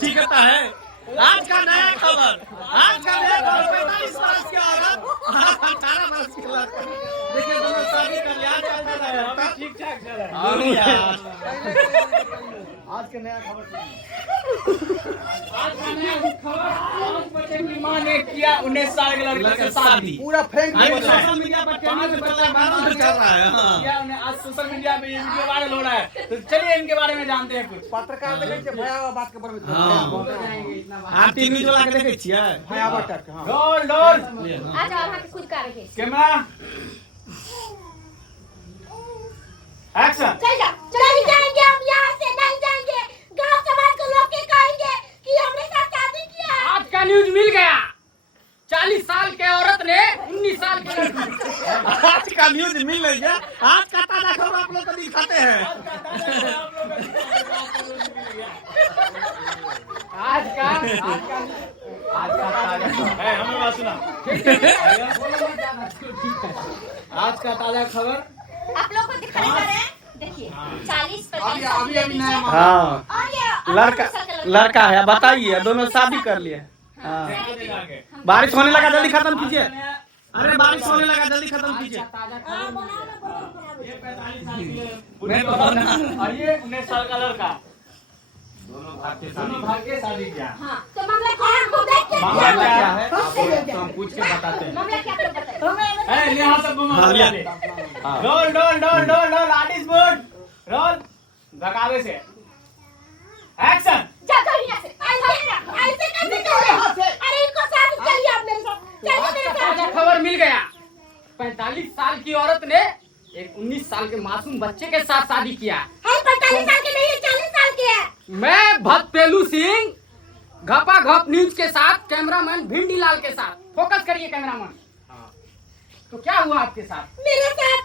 ठिकाता है। आज का नया खबर, 45 वर्ष की औरत 18 वर्ष की लड़का। देखिए दोनों शादी कर लिया, ठीक ठाक चल रहा है। आज का नया खबर आज का नया खबर, 5 बच्चे की मां ने किया 19 साल के लड़के से शादी। पूरा फेंक सोशल मीडिया पर चल रहा है। आज सोशल मीडिया पे ये वीडियो वायरल हो रहा है, तो चलिए इनके बारे में जानते हैं कुछ। पत्रकार देखे भयावह बात के बारे में आप टीवी चला के देखे छियै भयावह टाइप के। रोल रोल आज और हम कुछ कर रहे हैं। Camera action. चल नहीं जाएंगे हम यहाँ से, नहीं जाएंगे। गांव समाज के लोग के कहेंगे कि हमने साथ शादी किया। आज का न्यूज मिल गया, 40 साल के औरत ने 19 साल के लड़की। आज का न्यूज मिल गया। आज का ताजा खबर आप लोग को दिखाते हैं। आज का ताजा है, हमें बात सुना। आज का ताजा खबर आप लोग को दिखाने जा रहे हैं। देखिए 40-50 अभी नया और ये लड़का है, बताइए दोनों शादी कर लिए। बारिश होने लगा, जल्दी खत्म कीजिए। अरे बारिश होने लगा, जल्दी खत्म कीजिए। ये 45 साल की और ये 19 साल का लड़का, दोनों भाग के शादी किया। हाँ, तो मामला क्या है? हमको देख के मामला क्या है आपको हम पूछ के बताते हैं। मामला क्या है? बताइए। यहाँ से roll roll roll roll roll artist board roll भगावे से एक्शन। जा कहीं यहाँ से। ऐसे कैसे कर रहे हो? अरे इनको साथ चलिए आप मेरे साथ। चलिए मेरे साथ। ताजा खबर मिल गया, 45 साल की औरत ने एक 19 साल के मासूम बच्चे के साथ शादी किया। हम 45 साल के नहीं है, 40 साल के हैं। मैं भतपेलू सिंह घपा घप न्यूज के साथ, कैमरामैन भिंडी लाल के साथ। फोकस करिए कैमरामैन। तो क्या हुआ आपके साथ? मेरे साथ